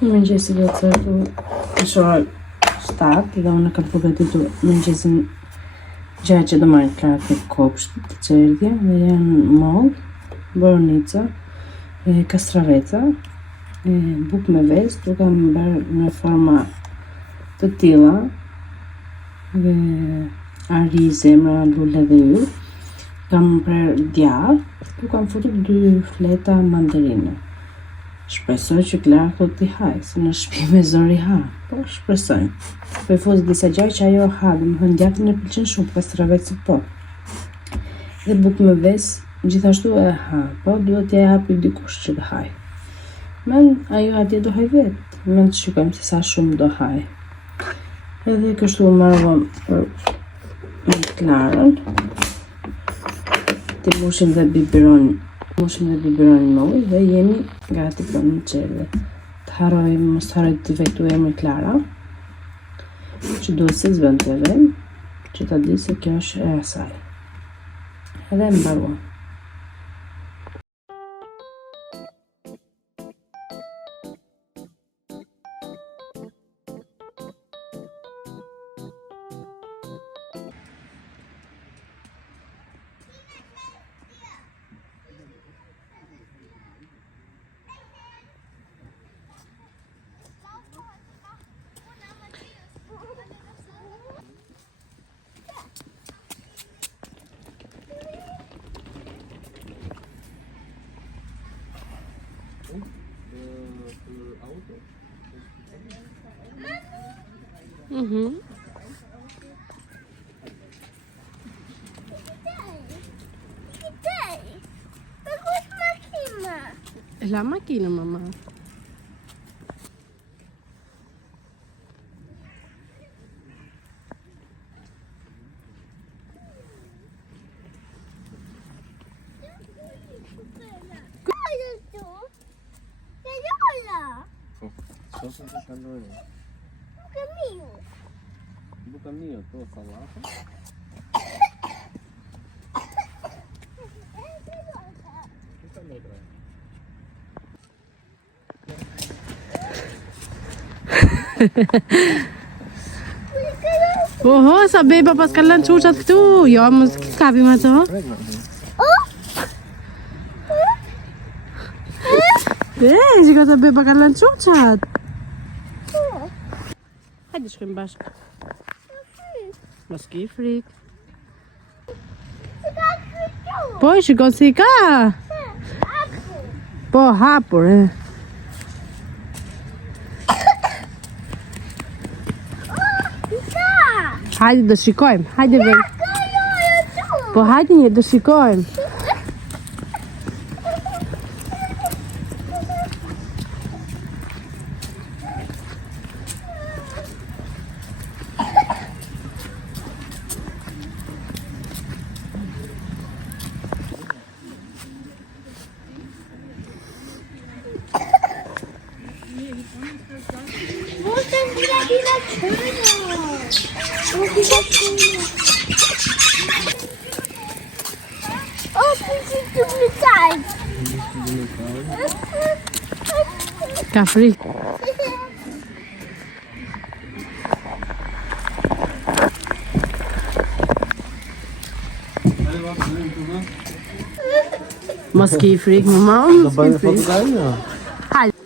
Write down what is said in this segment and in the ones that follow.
Mëngjesi do të thotë është ora 7 dhe unë kam përgatitur mëngjesin gjëra që do marrin Klara te kopsht të çerdhja dhe janë moll, boronica, kastraveca, bukë me vezë, tu kam bërë në forma të tilla dhe ari, zemra, lule dhe yll. Kam bërë djath, tu kam futur 2 fleta mandarine. Shpresoj që Klara thotë t'i haj, se në shtëpi me zor i ha, po shpresoj. Po i fuz disa gjëra që ajo ha, domethënë djathtin e pëlqen shumë, kastravecë po. Dhe bukë me vezë gjithashtu e ha, po duhet t'ja japi dikush që të haj. Mend ajo atje do haj vetë, mend të shikojmë se sa shumë do haj. Edhe kështu u marrëm për Klarën. Ti mushim dhe biberon molli dhe jemi gati për në çerdhe. Mos harroj të vetu emri Klara, që duhet se zbën të vend, që ta di se kjo është e asaj. Edhe mbarua. Es la máquina, mamá. Cosa sta facendo io? Buca mio, tu salato? Oho, sa beba pas ka lënë çuçat këtu. Jo, mos kapim ato. Që sa beba ka lënë çuçat. Hajde shkojmë bashkë. Mos ki frik. Po, shikon si ka. Po, hapur, Hajde do shikojmë, hajde vej. Po hajde një, do shikojmë. Ka frik. Mos ki frik, mama. Do bëjmë fotografi? Hajde.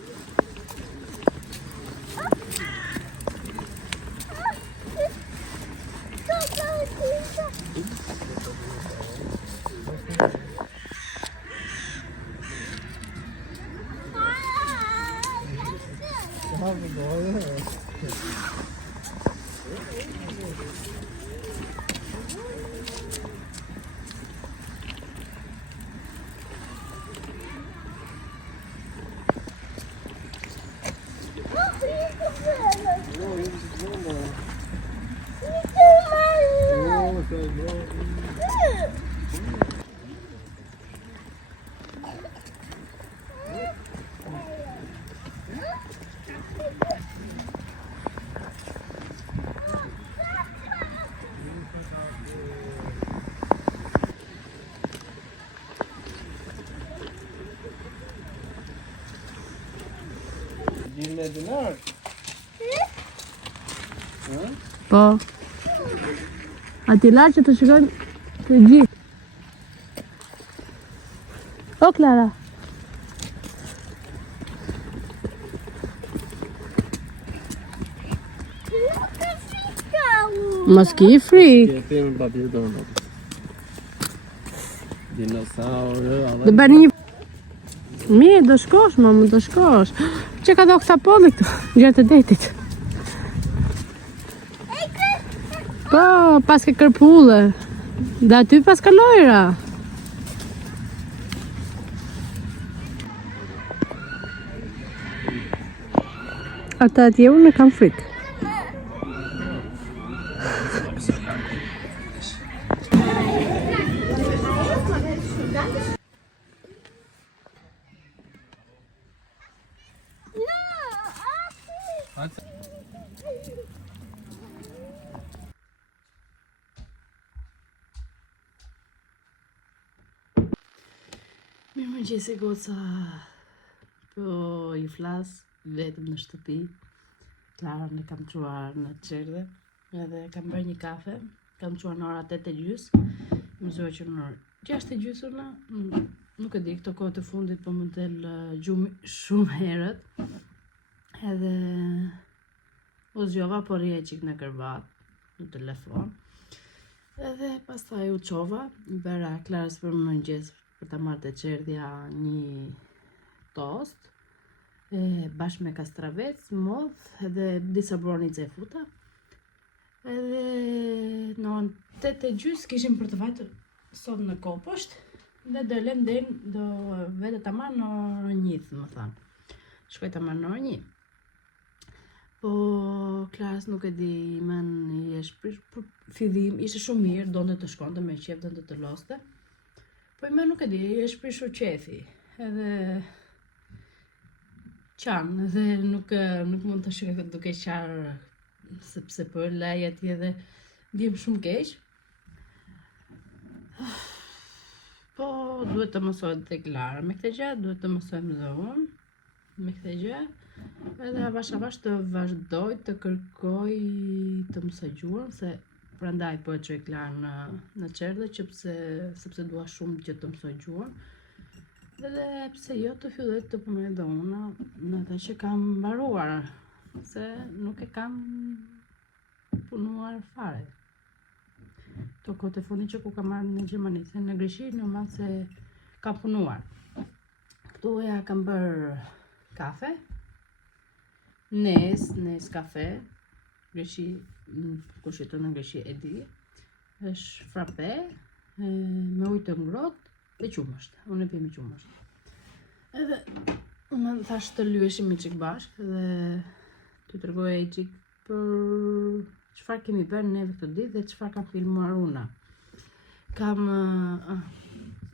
me dinar. Po. Ati larë që të shikojnë të gjithë. O, Klara. Mos ki frikë. Ke themi papir tonë. Dinosaurë, Do bërë një... Mirë, do shkosh, mamë, do shkosh. Që ka do këta polli këtu, gjerë të detit. Po, pas ke kërpulle. Da ty pas ka lojra. Ata atje unë kam frikë. Mirë më gjesi goca, po i flas vetëm në shtëpi. Klarën e kam quar në qerde, edhe kam bërë një kafe, kam quar në ora 8:30, më zoj që në orë 6:30, nuk e di këto kohë të fundit, po më del gjumi shumë herët, edhe u zjova, po rije qik në kërbat, në telefon, edhe pastaj u qova, bëra Klarës për mëngjes, për ta marrë të qerdhja një tost, bashkë me kastravec, modh, edhe disa bronice e futa. Edhe në orën 8:30 kishim për të vajtur sot në Koposht, dhe do lëm deri do vete ta marr në orën 1, më thanë. Shkoj ta marr në orën 1. Po Klarës nuk e di, men i e shprish, për fillim ishte shumë mirë, donte të shkonte me qef, donte të loste. Po i me nuk e di, e shprishur qefi, edhe qanë, edhe nuk mund të shkoj duke qarë, sepse po lej atje dhe ndjem shumë keq. Po duhet të mësoj të Klara me këtë gjë, duhet të mësojmë dhe unë me këtë gjë, edhe avash të vazhdoj të kërkoj të mësoj gjuhën, se prandaj po e çoj Klarën në qerdhe, sepse dua shumë që të mësoj gjuhën. Edhe pse jo të filloj të përmend edhe unë në atë që kam mbaruar, se nuk e kam punuar fare. To kohë të fundit që ku kam marrë në Gjermani, se në Greqi normal se kam punuar. Këtu ja kam bërë kafe, nes kafe, Greqi, kush jeton në Greqi e di, është frappe, me ujë të ngrohtë dhe qumësht. Unë e pi me qumësht. Edhe më thash të lyeshim i qik bashkë dhe të tregoja i qik për çfarë kemi bërë neve këtë ditë dhe çfarë kam filmuar una. Kam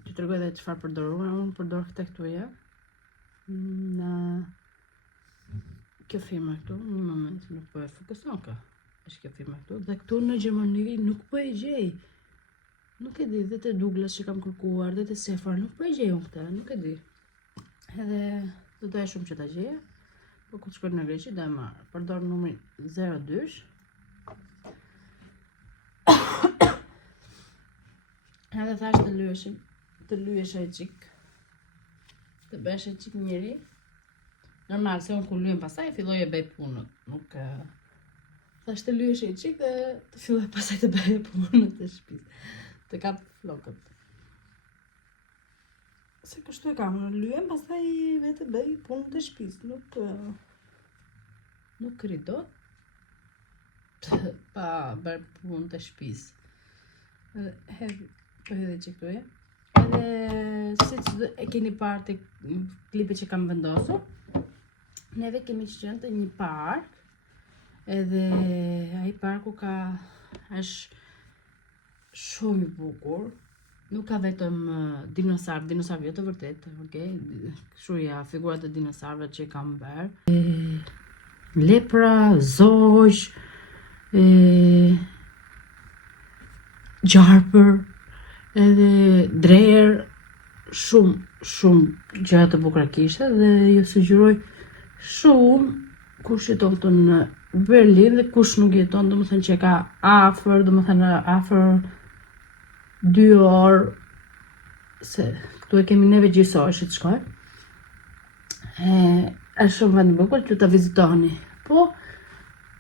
të tregoj edhe çfarë përdor una. Unë përdor këtë këtuja. Në kjo firma këtu, një moment nuk po e fokuson ka. Është kjo firma këtu dhe këtu në Gjermani nuk po e gjej. Nuk e di, dhe të Douglas që kam kërkuar, dhe të Sephora, nuk po e gjej unë këtë, nuk e di. Edhe do doja shumë që ta gjeja, po kur shkoj në Greqi do e marr. Përdor numrin 02. Edhe thash të lyesha e qik, të bësh e qik njëri. Normal, se unë kur lyem pasaj, filloj e bëj punët, nuk... Thash të lyesha e qik dhe të filloj pasaj të bëj punët të shtëpisë. Të kap flokët. Se kështu e kam, lyem, pastaj vetë bëj punën të shtëpisë, nuk rridot pa bërë punën të shtëpisë. Edhe që këtu e. Edhe siç e keni parë te klipet që kam vendosur, neve kemi qenë te një park, edhe ai parku është shumë i bukur. Nuk ka vetëm dinosaur jo të vërtet, okay? Kështu figurat e dinosaurëve që kam bërë. Lepra, zogj, gjarpër, edhe drer, shumë gjëra të bukura kishte dhe ju sugjeroj shumë kush jeton këtu në Berlin dhe kush nuk jeton, domethënë që ka afër, domethënë afër 2 orë, se këtu e kemi neve gjithësoj që të shkoj. Është shumë vend i bukur që ta vizitoni. Po,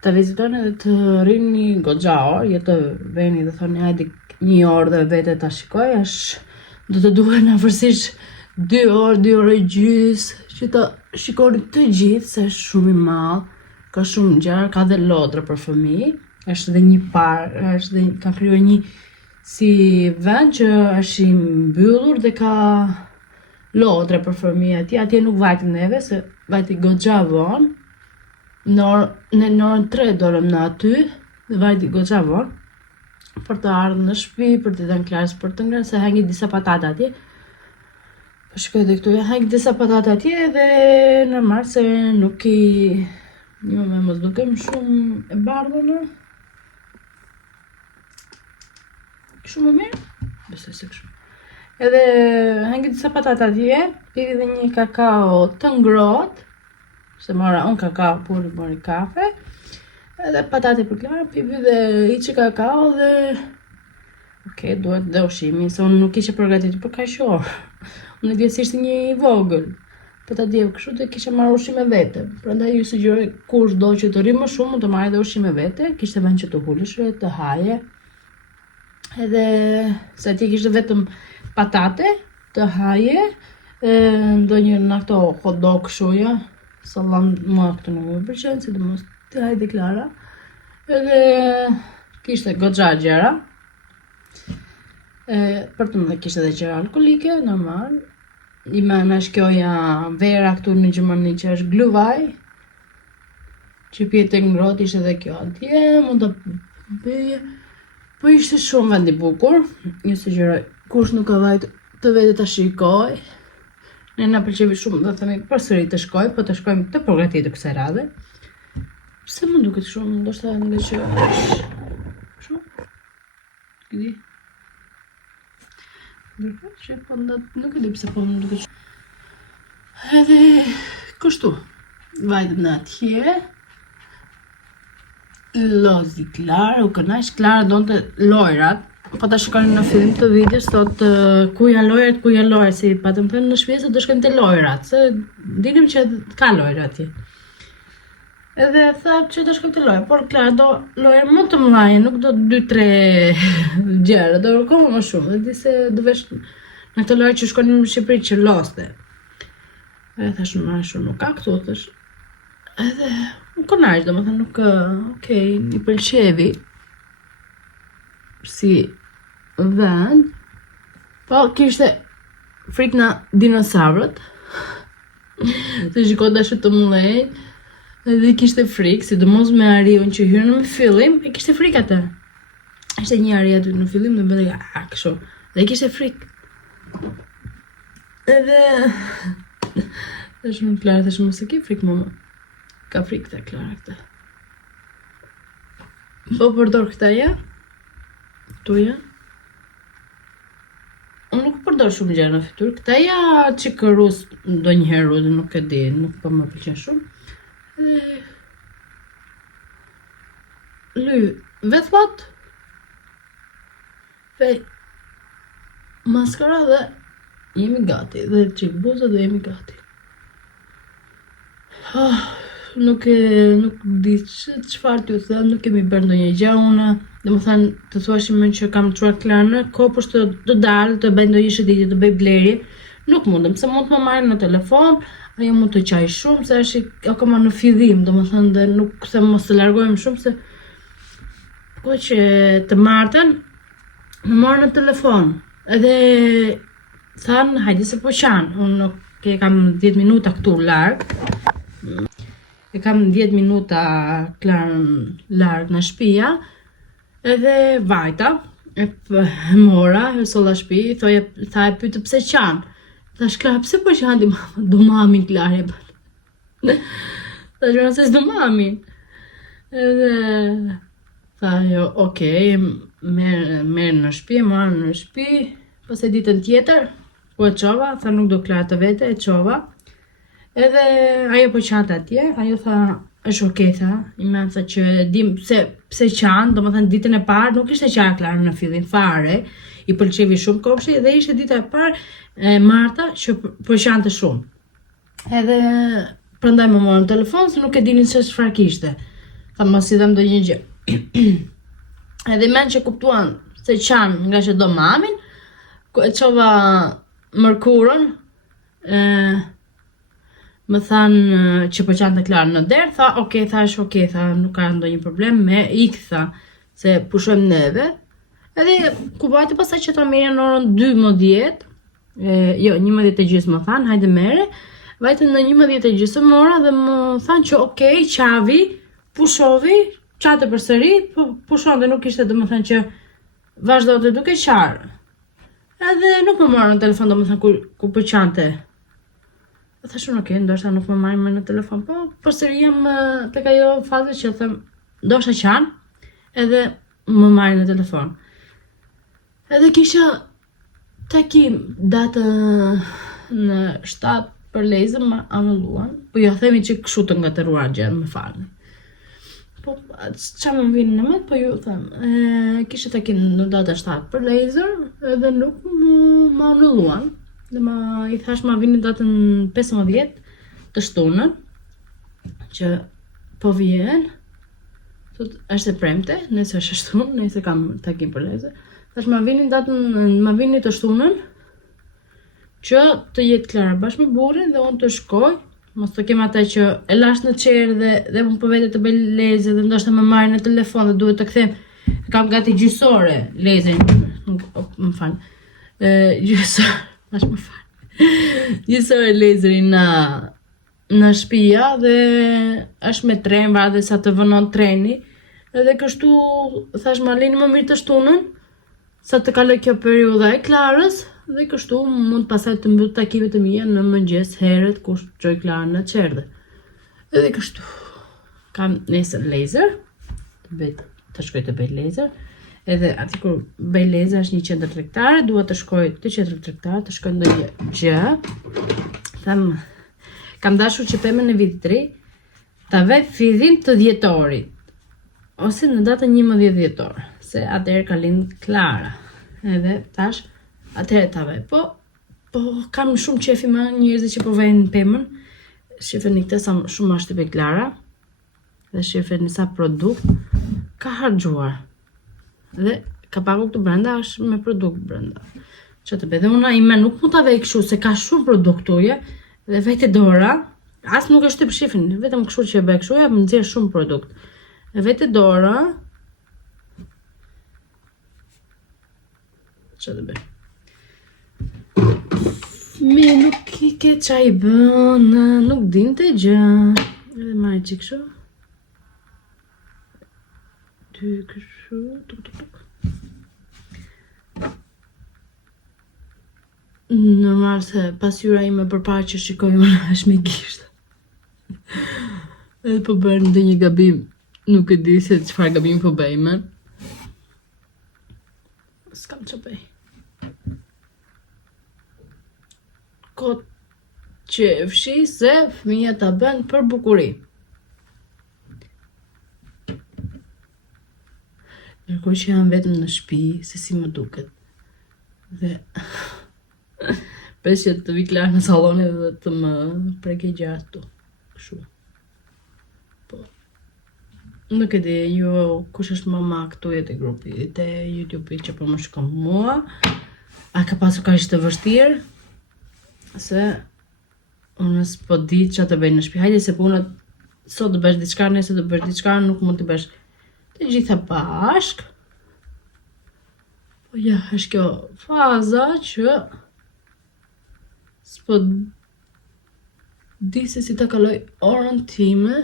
ta vizitoni dhe të rrini goxha orë, jo të veni dhe thoni hajde 1 orë dhe vete ta shikoj, do të duhen afërsisht 2 orë, 2 orë e gjys, që ta shikoni të gjithë, se është shumë i madh, ka shumë ngjarje, ka dhe lodra për fëmijë, është dhe një park, është dhe ka krijuar një si vend që është i mbyllur dhe ka lodra për fëmijë atje nuk vajtim neve, se vajti goxha vonë, në orën 3 dolëm në aty, dhe vajti goxha vonë, për të ardhur në shtëpi, për të dhënë klasë, për të ngrënë, se hangi disa patate atje. Po shkoj dhe këtu, hangi disa patate atje dhe normal se nuk i... Jo, me mos dukem shumë e bardhë në... Shumë e mirë? Besoj se kështu. Edhe hangi disa patate atje, pivi dhe një kakao të ngrohtë, se mora unë kakao puri, mori kafe, edhe patate për Klara, pivi dhe içi kakao dhe... Okej, duhet dhe ushqimi, se unë nuk ishe përgatitur për kaq orë. Unë di se ishte një i vogël. Po ta djev kështu dhe kisha marrë ushqime vete. Prandaj ju sugjeroj kush do që të rri më shumë, mund të marrë dhe ushqime vete, kishte vend që të huleshe, të haje. Edhe se atje kishte vetëm patate, të haje, ndonjë në ato hot dog këshuja, sallam mua këtu nuk më pëlqen, sidomos të hajde Klara. Edhe kishte goxha gjëra. Për të më kishte edhe gjëra alkolike, normal. I më shkjoja vera këtu në Gjermani që është Glühwein, që pjetë e ngrohtë, ishte edhe kjo atje, mund të bëje. Po ishte shumë vend i bukur, ju sugjeroj kush nuk ka vajt të vete ta shikoj. Ne na pëlqevi shumë, do themi përsëri të shkoj, po të shkojmë të përgatitur kësaj radhe. Pse më duket shumë, ndoshta nga që shumë. Di. Nuk e di pse po më duket shumë. Edhe kështu, vajtëm në atje. Lozi Klara, u kënaq, Klara donte lojrat. Po ta shikoni në fillim të videos, thot ku janë lojrat, si patëm thënë në shtëpi se do shkojmë te lojrat, se dinim që ka lojra atje. Edhe tha që do shkojmë te lojra, por Klara do lojra më të mëdha, nuk do 2-3 gjëra, do akoma më shumë. Dhe di se do vesh në këtë lojë që shkonim në Shqipëri që loste. Edhe thash shumë nuk ka këtu, thash. Edhe më kënaq, domethënë nuk, okej, i pëlqevi si vend, po kishte frikë nga dinosaurët, se shikonte ashtu të mëdhenj, edhe kishte frikë, sidomos me Ariun që hyrën në fillim, e kishte frikë atë. Ishte një Ari aty në fillim dhe bëte kështu, dhe kishte frikë. Edhe thash më Klara, thash mos e ke frikë mama. Ka frikë të Klara këta. Po përdor këta ja? Tuja? Unë nuk përdor shumë gjëra në fytyrë. Këta ja që kërus ndonjëherë, nuk e di, nuk po më pëlqen shumë. Lyv vetmat. Fe maskara dhe jemi gati. Dhe çik buzë dhe jemi gati. Nuk di çfarë t'ju them, nuk kemi bërë ndonjë gjë unë. Domethënë të thuashim që kam çuar Klarën në kopës të dalë, të bëj ndonjë shëndetje, të bëj blerje. Nuk mundem, se mund të më marrin në telefon, ajo mund të qaj shumë, se është akoma në fillim, domethënë dhe nuk se mos të largojmë shumë, se ko që të martën, më marrë në telefon. Edhe thanë, hajde se po qanë, unë nuk e kam 10 minuta këtu largë. E kam 10 minuta Klarën largë në shtëpia, edhe vajta, e mora, e solla shtëpi, tha e pyet pse qanë. Thash Klara, pse po qanë ti mama? Do mamin Klara e bën. Thash se s'do mamin. Edhe tha jo, okej, merr në shtëpi, marr në shtëpi, pas e ditën tjetër, po e çova, tha nuk do Klara të vete, e çova. Edhe ajo po qante atje, ajo tha është okay tha, Imen tha që dim pse qanë, domethënë ditën e parë nuk ishte qarë Klara në fillim fare, i pëlqevi shumë kopshti dhe ishte dita e parë e Marta që po qante shumë. Edhe prandaj më morën telefon se nuk e dinin se çfarë kishte. Tha mos i dhem ndonjë gjë. Edhe men që kuptuan se qanë nga që do mamin, e çova mërkurën, më thanë që po qante Klara në derë, tha okay, tha nuk ka ndonjë problem me ik, tha se pushojmë neve. Edhe ku vajte pasaj që ta merren në orën 12, jo 11:30 më thanë, hajde mere, vajte në 11:30 mora dhe më thanë që okay, qavi, pushovi, qate përsëri, pushon dhe nuk ishte domethënë që vazhdote duke qarë. Edhe nuk më morën në telefon domethënë ku po qante. Thashun okay, ndoshta nuk më marrin më në telefon, po përsëri jam tek ajo fazë që them ndoshta qanë, edhe më marrin në telefon. Edhe kisha takim datë në 7 për lezën më anulluan, po ja themi që kështu të ngatëruar gjë, më falni. Po çfarë më vjen në mend, po ju them, kisha takim në datë 7 për lezër, edhe nuk më anulluan. Dhe i thash ma vini datën 15 të shtunën, që po vjen, thot është e premte, nëse është shtunë, nëse kam takim për lezër. Thash ma vini të shtunën që të jetë Klara bashkë me burrin dhe unë të shkoj, mos të kem ata që e lash në qerë dhe unë po vete të bëj lezë dhe ndoshta më marrin në telefon dhe duhet të kthem. Kam gati gjysore lezën, më fal. Gjysore lezërin në shtëpia dhe është me tren dhe sa të vënon treni. Edhe kështu thash ma lini më mirë të shtunën, sa të kaloj kjo periudha e Klarës, dhe kështu mund pasaj të mbyll takimet e mia në mëngjes herët kur çoj Klarën në çerdhe. Edhe kështu kam nesër laser, të shkoj të bëj laser. Edhe aty kur bëj laser është një qendër tregtare, dua të shkoj te qendra tregtare, të shkoj ndonjë gjë. Them kam dashur që pemën e vitit të ri ta vej fillim të dhjetorit, ose në datën 11 dhjetor, se atëherë ka lind Klara. Edhe tash atëherë ta vej. Po kam shumë qefi me njerëzit që po vejnë pemën. Shifeni këtë sa shumë ashtë të Klara. Dhe shifeni sa produkt ka harxuar. Dhe ka pagu këtu brenda është me produkt brenda. Që të bedhe una ime nuk mund ta vej kështu se ka shumë produkt uje. Dhe vejte dora, as nuk është të shifin, vetëm kështu që e bëj kështu, ja më nxjerr shumë produkt. Dhe vejte dora, që të bëj. Me nuk i ke qa i bën, nuk din të gjë. Edhe marrë që kështu. Ty kështu, tuk. Normal se pasyra ime përpara që shikoj unë është me gisht. Edhe po bërë në një gabim, nuk e di se çfarë gabim po bëjmë. S'kam që bëj. Kot qefshi se fëmija ta bën për bukuri. Nërkoj që jam vetëm në shtëpi, se si më duket. Dhe pes që të vi Klara në salloni dhe të më preke gjatë tu. Kështu. Po. Nuk e di, ju kush është mama këtu jetë grupi te YouTube që po më shkon mua. A ka pasur kaq të vështirë? Se unë s'po di ç'a të bëj në shtëpi. Hajde se punët sot të bësh diçka, nesër të bësh diçka, nuk mund të bësh të gjitha bashk. Po ja, është kjo faza që s'po di se si ta kaloj orën time.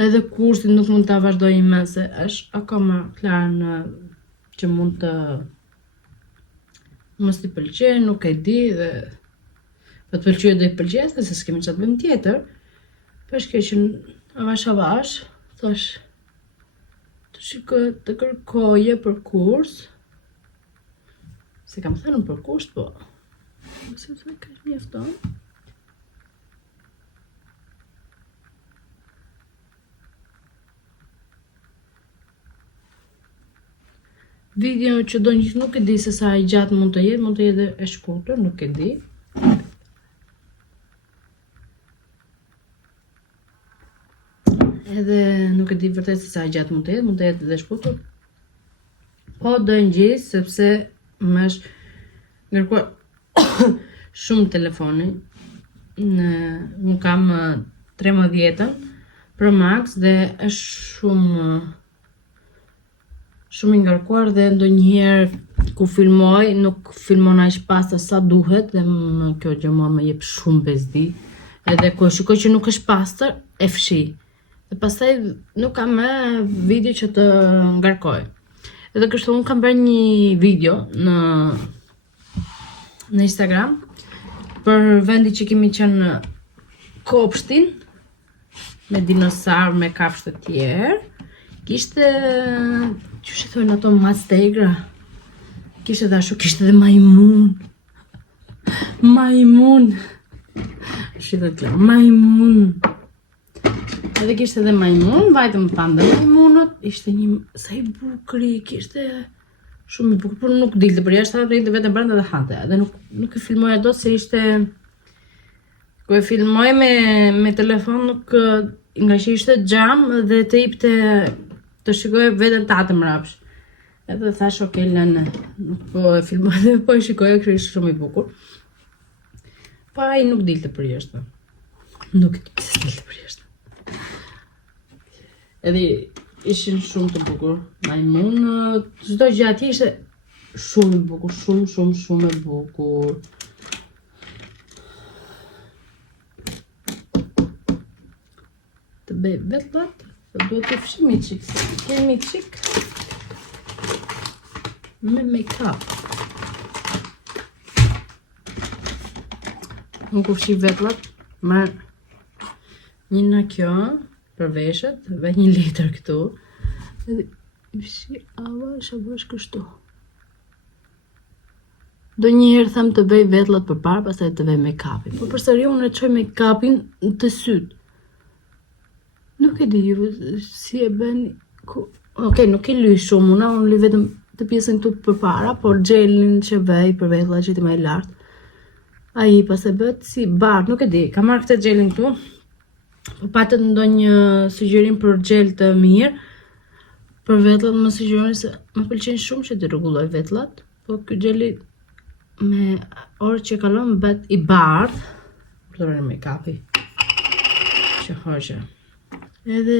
Edhe kursin nuk mund ta vazhdoj më se është akoma Klara në që mund të mos t'i pëlqej, nuk e di dhe po të pëlqej do i pëlqej, se s'kemi ç'a të bëjmë tjetër. Po është kjo që avash, thash të shikoj të kërkoje për kurs. Se kam thënë për kurs, po se ka mjafton. Video që do një nuk e di se sa i gjatë mund të jetë e shkurtër, nuk e di. Edhe nuk e di vërtet se sa i gjatë mund të jetë edhe shkurtër. Po do ngjis sepse më është ngarkuar shumë telefoni. Unë kam 13 Pro Max dhe është shumë i ngarkuar dhe ndonjëherë ku filmoj nuk filmon aq pastër sa duhet dhe kjo gjë mua më jep shumë bezdi. Edhe kur shikoj që nuk është pastër, e fshi. Dhe pastaj nuk kam më video që të ngarkoj. Edhe kështu unë kam bërë një video në Instagram për vendi që kemi qenë në Kopshtin me dinosaur, me kafshë të tjerë. Kishte, që shi thojnë ato, mastegra. Kishte dhe ashtu, kishte dhe majmun. Majmun. Edhe kishte dhe majmun, vajtëm pande majmunët. Ishte një, sa i bukri, kishte shumë i bukur, por nuk dilte për jashtë, rrinte vetëm brenda dhe hante. Edhe nuk e filmoja dot se ishte, ku e filmoj me telefon nuk, nga që ishte xham dhe të jepte të shikoj veten tatë mrapsh. Edhe thash okay, lënë, nuk po e filmoj dhe po e shikoja, kështu ishte shumë i bukur. Po ai nuk dilte për jashtë. Nuk dilte për jashtë. Edhe ishin shumë të bukur. Majmun, çdo gjë atje ishte shumë i bukur, shumë e bukur. Të bëj vetlat, duhet të fshim i qik, kemi qik me make-up. Unë ku fshi vetlat, marr një nga kjo për veshët dhe 1 litër këtu. Edhe i fshi avash kështu. Do njëherë them të bëj vetlat përpara, pastaj të bëj make-upin. Po përsëri unë e çoj make-upin të syt. Nuk e di ju si e bën. Okej, nuk e lyj shumë, unë lyj vetëm të pjesën këtu përpara, por gjelin që vej për vetlla që ti më e lartë. Ai pas e bët si bardh, nuk e di. Kam marrë këtë gjelin këtu. Po patët ndonjë sugjerim për gjel të mirë. Për vetlat më sugjeroni se më pëlqen shumë që të rregulloj vetlat, po ky gjeli me orë që kalon bëhet i bardh. Përdorën make-upi. Që hoqë. Edhe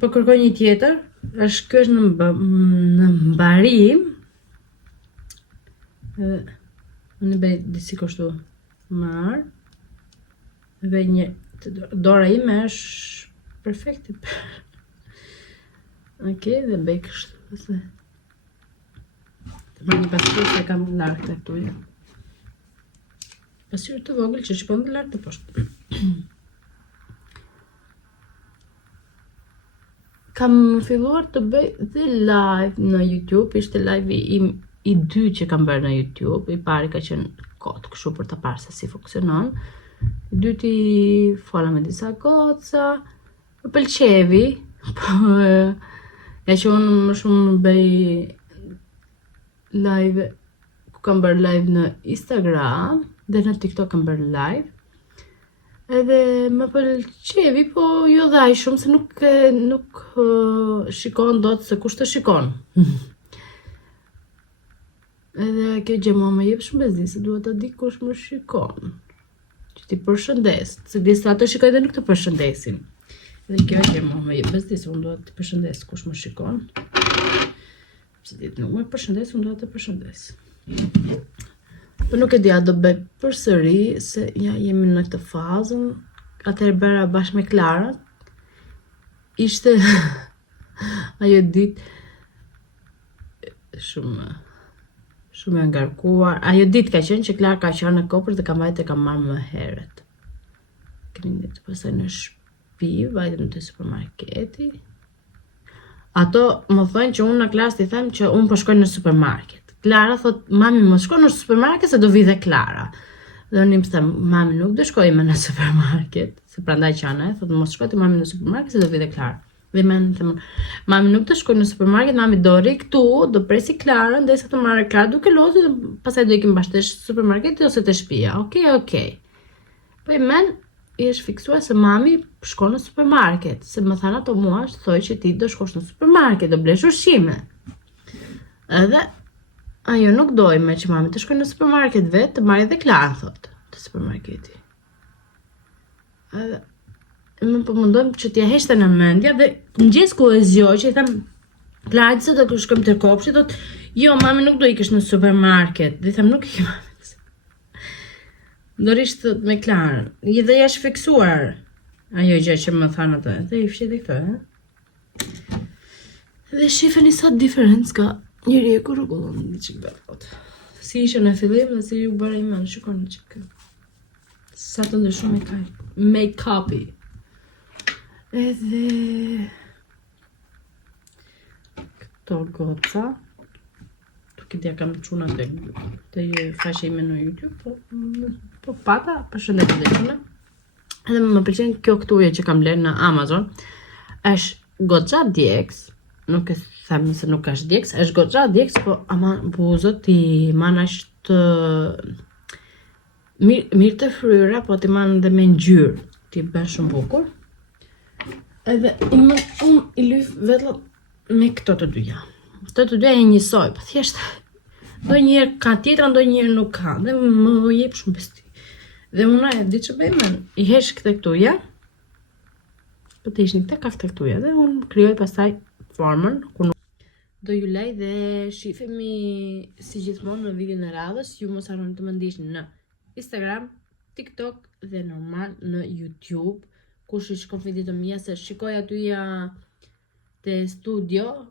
po kërkoj një tjetër, ky është në mbarim. Edhe unë bëj disi kështu marr. Dhe një dora ime është perfekte. Okej, dhe bëj kështu se të bëj një pasyrë se kam lartë këtu. Pasyrë të vogël që shkon të lartë të poshtë. Kam filluar të bëj dhe live në YouTube, ishte live im i dytë që kam bërë në YouTube, i pari ka qenë kot, kështu për të parë se si funksionon. I dyti fola me disa goca, më pëlqevi, ja që unë më shumë bëj live, ku kam bërë live në Instagram, dhe në TikTok kam bërë live. Edhe më pëlqevi, po jo dhaj shumë, se nuk shikon dot se kush të shikon. Edhe kjo gjë mua më jep shumë bezdi, se duhet ta di kush më shikon. Që ti përshëndes, se disa ato shikoj dhe nuk të përshëndesin. Edhe kjo gjë mua më jep bezdi, se unë duhet të përshëndes kush më shikon. Se ditë nuk më përshëndes, unë duhet të përshëndes. Po nuk e di, a do bëj përsëri, se ja jemi në këtë fazën. Atëherë bëra bashkë me Klara. Ishte ajo ditë shumë e ngarkuar. Ajo ditë ka qenë që Klara ka qenë në Kopër dhe kam vajtë e kam marrë më herët. Kemi ditë pastaj në shtëpi, vajtëm te supermarketi. Ato më thonë që unë në klasë t'i them që unë po shkoj në supermarket. Klara thot, mami më shko në supermarket se do vi dhe Klara. Dhe unë më them, mami nuk do shkoj me në supermarket, se prandaj qane, thot, mos shkoj të mami në supermarket se do vi dhe Klara. Dhe mami nuk të shkoj në supermarket, mami do rri këtu, do presi Klarën, dhe sa të marrë Klarë duke lozu, dhe pasaj do ikim bashkëtesh supermarket ose të shtëpia. Okej. Po i men, i është fiksua se mami shko në supermarket, se më thanë ato mua, thoj që ti do shkosh në supermarket, do blesh ushqime. Edhe ajo nuk dojme që mami të shkoj në supermarket vetë, të marrë edhe Klarën, thot, të supermarketi. Edhe më përmundojmë që t'ja heshte në mendja dhe në gjesë ku e zjoj që i them Klarë se do të shkojmë të kopshti, thot, jo, mami nuk do ikesh në supermarket. Dhe i them, nuk i ke mami. Do risht thot me Klarën. Dhe jash fiksuar ajo gjë që më thanë atë. Dhe i fshit e këto, Dhe shifeni sa diferencë ka njëri e kurrugullon në qikë bërë. Si ishe në fillim dhe si u bërë i menë, shikon në qikë. Sa të ndëshu make-upi. Edhe këto goca tuk i t'ja kam quna të faqe ime në YouTube, po pata për shëndet dhe quna. Edhe më pëlqen kjo këtuje që kam blerë në Amazon, është goca djeks, nuk e them se nuk është djeks, është goca djeks, po ama buzët ti man është mirë të fryra, po ti man dhe me ngjyrë, ti bën shumë bukur. Edhe unë i lyf vetëm me këto të dyja. Këto të dyja e njësoj, po thjesht do njëherë ka tjetra, do njëherë nuk ka, dhe më jep shumë besti. Dhe unë e di që bëjmë, i hesh këte këtuja, po të ishni këte ka këte këtuja, dhe unë kryoj pastaj formën, ku nuk do ju lej dhe shifemi si gjithmonë në videon e radhës, ju mos harroni të më ndiqni në Instagram, TikTok dhe normal në YouTube. Kush i shkon videot të mia se shikoj atyja te studio,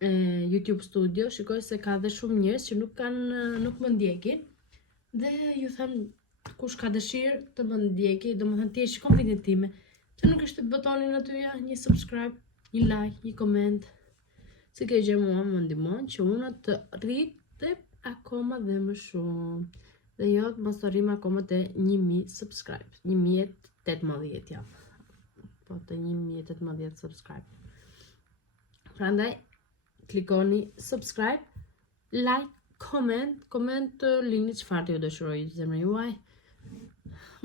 YouTube studio, shikoj se ka dhe shumë njerëz që nuk më ndjekin. Dhe ju them kush ka dëshirë të më ndjeki, domethënë ti e shikon videot time, që nuk është butonin atyja, një subscribe, një like, një comment. Se kjo gjë mua më ndihmon që unë të rritem akoma dhe më shumë. Dhe jo të mos të rrim akoma të 1000 subscribe, 1018 jam. Po të 1018 subscribe. Prandaj, klikoni subscribe, like, comment lini çfarë të ju dëshiroj zemra juaj.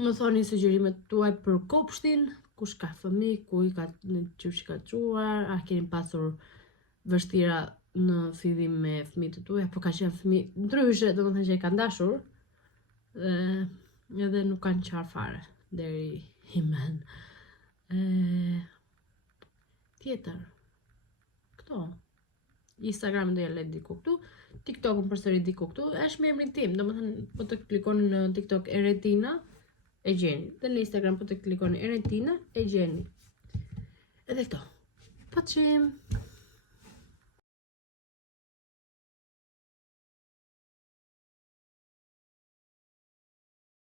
Më thoni sugjerimet tuaj për kopshtin, kush ka fëmijë, ku i ka qysh ka çuar, a keni pasur vështira në fillim me fëmijët e tuaj, apo ka qenë fëmijë ndryshe, domethënë që i kanë dashur, edhe nuk kanë qarë fare deri himen. Tjetër këto Instagram do ja lë diku këtu, TikTok-un përsëri diku këtu, është me emrin tim, domethënë po të klikoni në TikTok Eretina e gjeni, dhe në Instagram po të klikoni Eretina e gjeni. Edhe këto. Paçim.